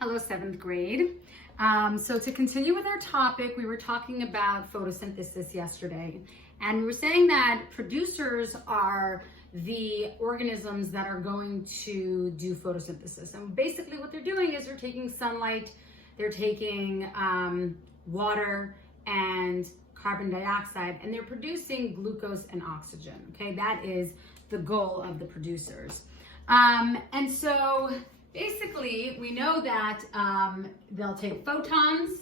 Hello, 7th grade. So to continue with our topic, we were talking about photosynthesis yesterday, and we were saying that producers are the organisms that are going to do photosynthesis. And basically what they're doing is they're taking sunlight, they're taking water and carbon dioxide, and they're producing glucose and oxygen. Okay, that is the goal of the producers. And so basically, we know that they'll take photons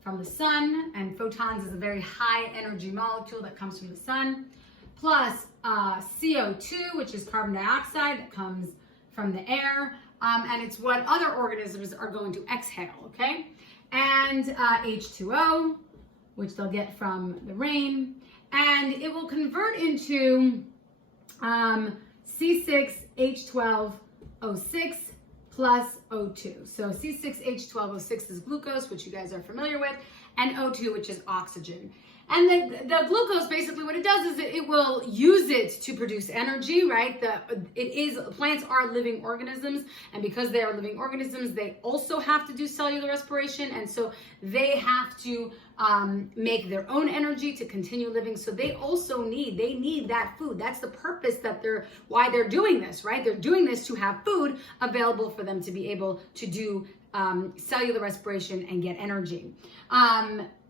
from the sun, and photons is a very high energy molecule that comes from the sun, plus CO2, which is carbon dioxide that comes from the air, and it's what other organisms are going to exhale, okay? And H2O, which they'll get from the rain, and it will convert into C6H12O6 plus O2. So C6H12O6 is glucose, which you guys are familiar with, and O2, which is oxygen. And the glucose, basically what it does is it will use it to produce energy, right? Plants are living organisms, and because they are living organisms, they also have to do cellular respiration, and so they have to make their own energy to continue living. So they also need that food. That's the purpose why they're doing this, right? They're doing this to have food available for them to be able to do cellular respiration and get energy.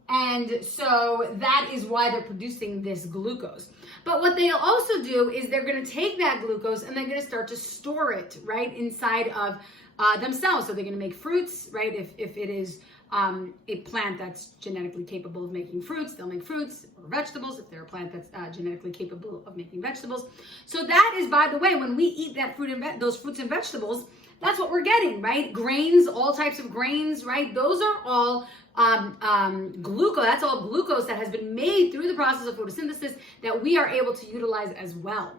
And so that is why they're producing this glucose. But what they'll also do is they're going to take that glucose and they're going to start to store it, right, inside of themselves. So they're going to make fruits, right? If it is a plant that's genetically capable of making fruits, they'll make fruits, or vegetables if they're a plant that's genetically capable of making vegetables. So that is, by the way, when we eat that fruit and those fruits and vegetables, that's what we're getting, right? Grains, all types of grains, right? Those are all glucose. That's all glucose that has been made through the process of photosynthesis that we are able to utilize as well.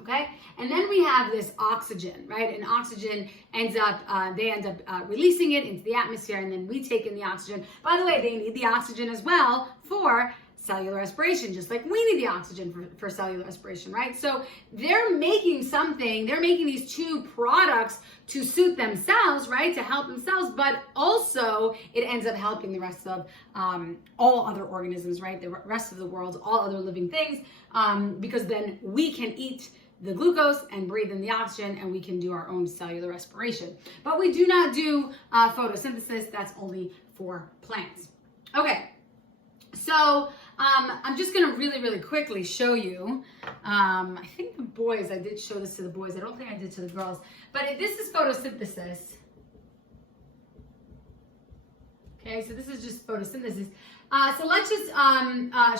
Okay, and then we have this oxygen, right? And oxygen they end up releasing it into the atmosphere, and then we take in the oxygen. By the way, they need the oxygen as well for cellular respiration, just like we need the oxygen for cellular respiration, right? So they're making these two products to suit themselves, right? To help themselves, but also it ends up helping the rest of all other organisms, right? The rest of the world, all other living things, because then we can eat the glucose and breathe in the oxygen, and we can do our own cellular respiration. But we do not do photosynthesis. That's only for plants. Okay, so I'm just going to really quickly show you. I think the boys, I did show this to the boys. I don't think I did to the girls. But this is photosynthesis. Okay, so this is just photosynthesis. So let's just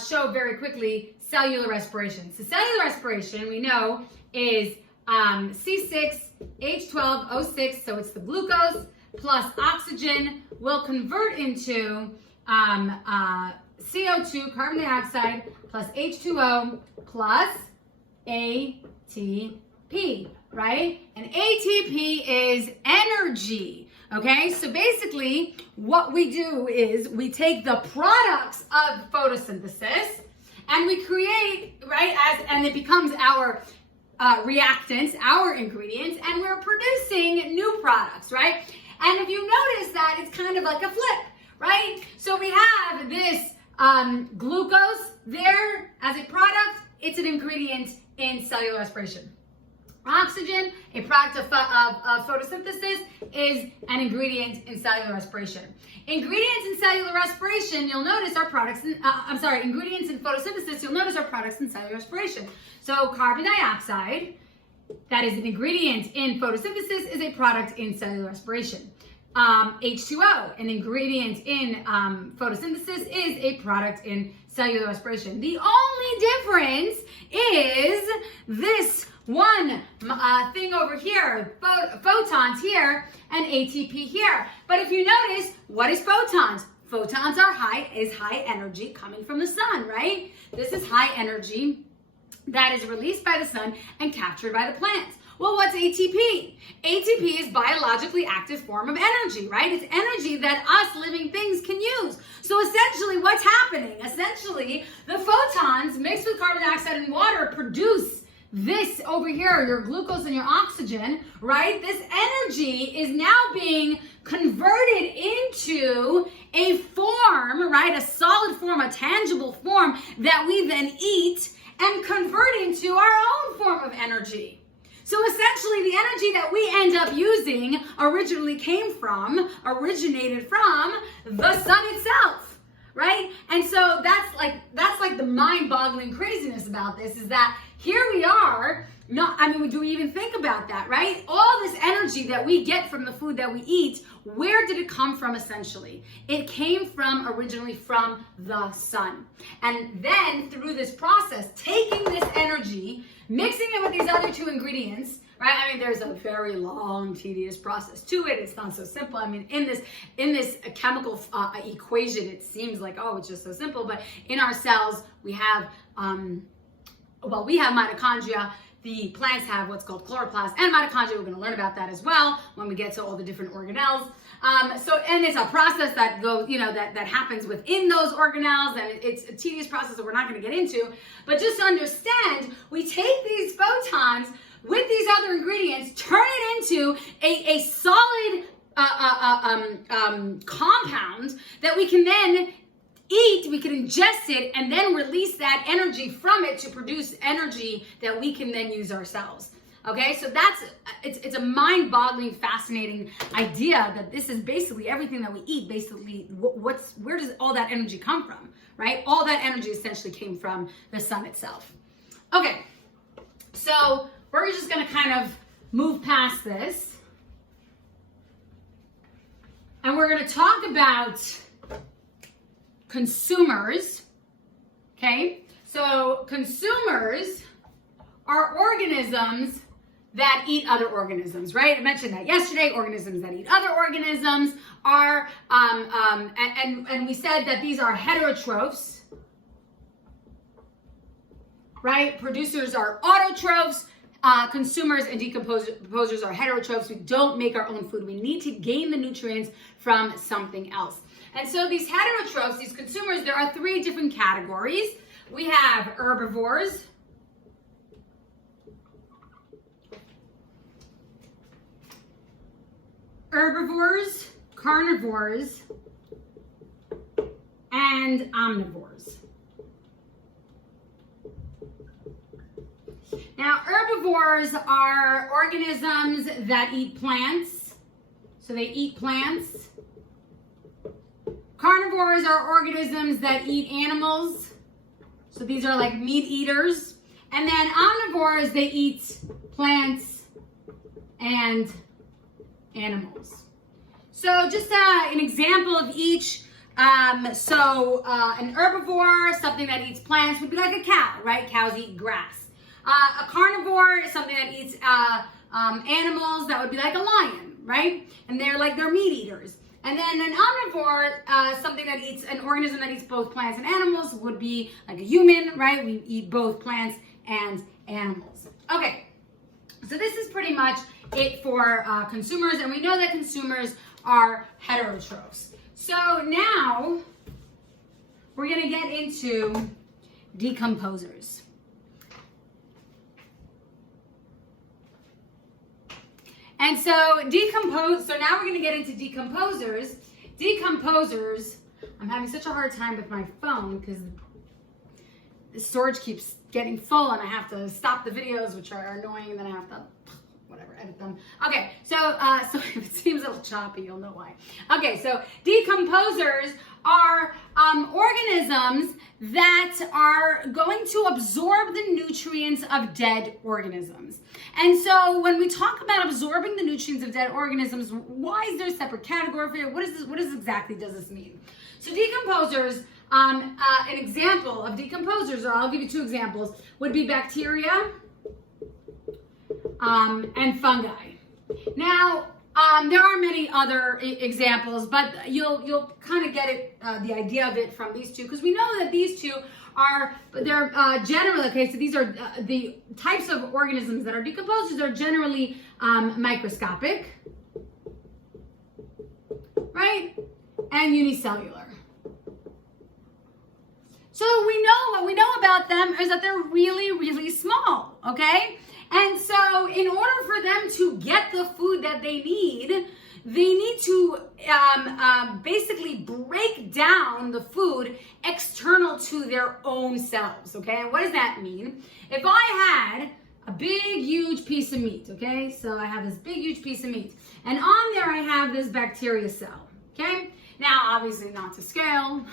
show very quickly cellular respiration. So cellular respiration, we know, is C6H12O6, so it's the glucose plus oxygen will convert into CO2, carbon dioxide, plus H2O, plus ATP, right? And ATP is energy. Okay, so basically what we do is we take the products of photosynthesis and we create, right, and it becomes our reactants, our ingredients, and we're producing new products, right? And if you notice that, it's kind of like a flip, right? So we have this glucose there as a product. It's an ingredient in cellular respiration. Oxygen, a product of photosynthesis, is an ingredient in cellular respiration. Ingredients in cellular respiration, you'll notice are products in, ingredients in photosynthesis, you'll notice are products in cellular respiration. So carbon dioxide, that is an ingredient in photosynthesis, is a product in cellular respiration. H2O, an ingredient in photosynthesis, is a product in cellular respiration. The only difference is this one thing over here, photons here and ATP here. But if you notice, what is photons? Photons are high energy coming from the sun, right? This is high energy that is released by the sun and captured by the plants. Well, what's ATP? ATP is biologically active form of energy, right? It's energy that us living things can use. So essentially what's happening? Essentially, the photons mixed with carbon dioxide and water produce this over here, your glucose and your oxygen, right? This energy is now being converted into a form, right? A solid form, a tangible form that we then eat and convert into our own form of energy. So essentially the energy that we end up using originated from the sun itself, right? And so that's like the mind-boggling craziness about this, is that here we are, do we even think about that, right? All this energy that we get from the food that we eat, where did it come from essentially? It came originally from the sun. And then through this process, taking this energy, mixing it with these other two ingredients, right? I mean, there's a very long, tedious process to it. It's not so simple. I mean, in this chemical equation, it seems like, oh, it's just so simple. But in our cells, we have mitochondria. The plants have what's called chloroplast and mitochondria. We're going to learn about that as well when we get to all the different organelles. And it's a process that goes, that happens within those organelles, and it's a tedious process that we're not going to get into. But just to understand, we take these photons with these other ingredients, turn it into a solid compound that we can then eat, we can ingest it, and then release that energy from it to produce energy that we can then use ourselves. Okay, so it's a mind-boggling, fascinating idea that this is basically everything that we eat. Basically, where does all that energy come from, right? All that energy essentially came from the sun itself. Okay, so we're just going to kind of move past this, and we're going to talk about consumers. Okay, so consumers are organisms that eat other organisms, right? I mentioned that yesterday. Organisms that eat other organisms are, and we said that these are heterotrophs, right? Producers are autotrophs. Consumers and decomposers are heterotrophs. We don't make our own food. We need to gain the nutrients from something else. And so these heterotrophs, these consumers, there are three different categories. We have herbivores, carnivores, and omnivores. Now, herbivores are organisms that eat plants, so they eat plants. Carnivores are organisms that eat animals, so these are like meat eaters. And then omnivores, they eat plants and animals. So just an example of each. An herbivore, something that eats plants, would be like a cow, right? Cows eat grass. A carnivore is something that eats animals. That would be like a lion, right? And they're meat eaters. And then an omnivore, an organism that eats both plants and animals, would be like a human, right? We eat both plants and animals. Okay, so this is pretty much it for consumers, and we know that consumers are heterotrophs. So now we're going to get into decomposers. And so now we're going to get into decomposers. Decomposers, I'm having such a hard time with my phone because the storage keeps getting full and I have to stop the videos, which are annoying, and then I have to edit them. Okay, so if it seems a little choppy, you'll know why. Okay, so decomposers are organisms that are going to absorb the nutrients of dead organisms. And so when we talk about absorbing the nutrients of dead organisms, why is there a separate category for it? What exactly does this mean? So decomposers, an example of decomposers, or I'll give you two examples, would be bacteria and fungi. Now, there are many other examples, but you'll kind of get it, the idea of it from these two, because we know that these two they're generally, okay, so these are the types of organisms that are decomposers are generally microscopic, right, and unicellular. So what we know about them is that they're really, really small, okay? And so in order for them to get the food that they need to basically break down the food external to their own cells, okay? And what does that mean? If I had a big, huge piece of meat, okay? So I have this big, huge piece of meat. And on there I have this bacteria cell, okay? Now, obviously not to scale.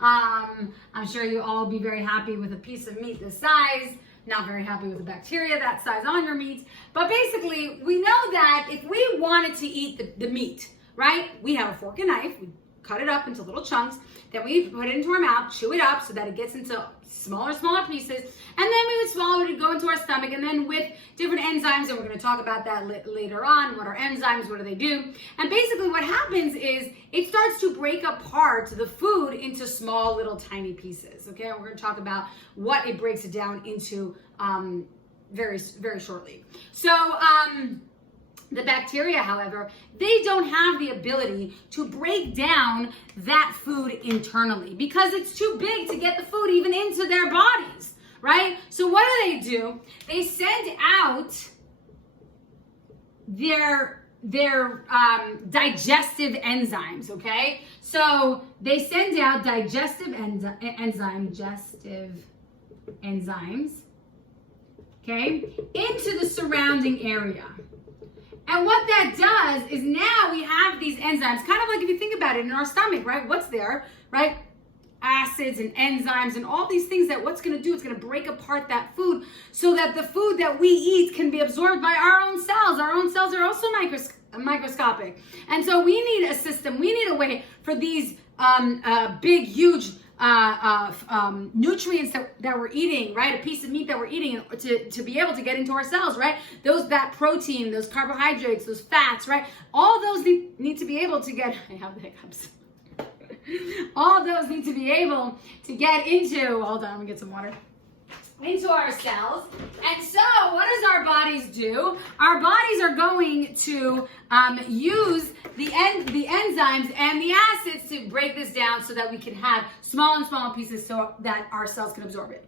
I'm sure you all be very happy with a piece of meat this size. Not very happy with the bacteria that size on your meat. But basically, we know that if we wanted to eat the meat, right? We have a fork and knife. We cut it up into little chunks. Then we put it into our mouth, chew it up so that it gets into smaller pieces. And then we would swallow it and go into our stomach. And then with different enzymes, and we're going to talk about that later on. What are enzymes? What do they do? And basically what happens is it starts to break apart the food into small little tiny pieces. Okay, and we're going to talk about what it breaks it down into very, very shortly. So the bacteria, however, they don't have the ability to break down that food internally because it's too big to get the food even into their bodies, right? So what do? They send out their digestive enzymes, okay? So they send out digestive enzymes, okay, into the surrounding area. And what that does is now we have these enzymes, kind of like if you think about it in our stomach, right? What's there, right? Acids and enzymes and all these things that what's going to do, it's going to break apart that food so that the food that we eat can be absorbed by our own cells. Our own cells are also microscopic. And so we need a system, we need a way for these big, huge nutrients that we're eating, right? A piece of meat that we're eating to be able to get into our cells, right? That protein, those carbohydrates, those fats, right? All those need to be able to get, I have the hiccups. All those need to be able to get into, hold on, let me get some water, into our cells. And so what does our bodies do? Our bodies are going to use the enzymes and the acids to break this down so that we can have small and small pieces so that our cells can absorb it.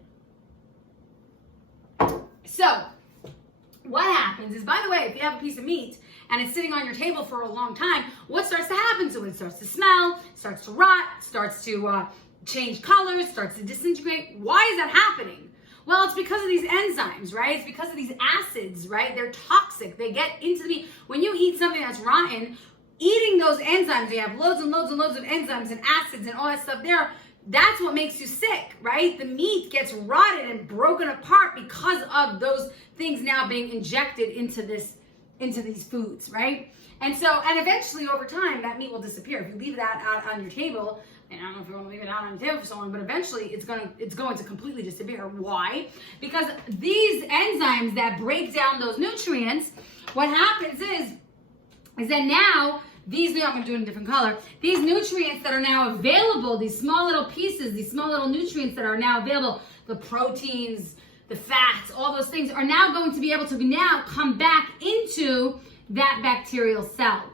So what happens is, by the way, if you have a piece of meat and it's sitting on your table for a long time, what starts to happen to it? It starts to smell, starts to rot, starts to change colors, starts to disintegrate. Why is that happening? Well, it's because of these enzymes, right? It's because of these acids, right? They're toxic. They get into the meat. When you eat something that's rotten, eating those enzymes, you have loads and loads and loads of enzymes and acids and all that stuff there, that's what makes you sick, right? The meat gets rotted and broken apart because of those things now being injected into these foods, right? And eventually over time, that meat will disappear. If you leave that out on your table, and I don't know if you want to leave it out on the table for so long, but eventually it's going to completely disappear. Why? Because these enzymes that break down those nutrients, what happens is that now these, I'm going to do it in a different color, these nutrients that are now available, these small little pieces, these small little nutrients that are now available, the proteins, the fats, all those things are now going to be able to now come back into that bacterial cell.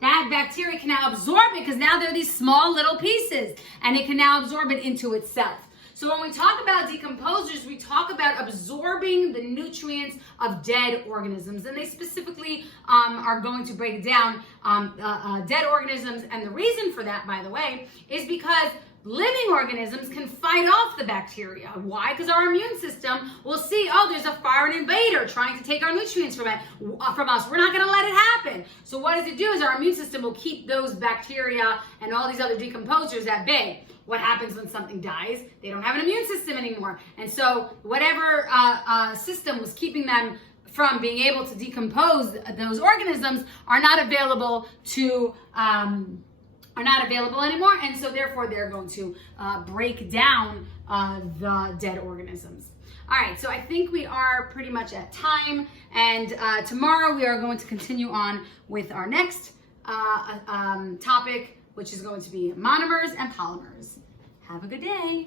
That bacteria can now absorb it because now they're these small little pieces and it can now absorb it into itself. So when we talk about decomposers, we talk about absorbing the nutrients of dead organisms, and they specifically are going to break down dead organisms. And the reason for that, by the way, is because living organisms can fight off the bacteria. Why? Because our immune system will see, oh, there's a foreign invader trying to take our nutrients from us. We're not going to let it happen. So what does it do is our immune system will keep those bacteria and all these other decomposers at bay. What happens when something dies? They don't have an immune system anymore. And so whatever system was keeping them from being able to decompose those organisms are not available anymore, and so therefore they're going to break down the dead organisms. All right, so I think we are pretty much at time, and tomorrow we are going to continue on with our next topic, which is going to be monomers and polymers. Have a good day.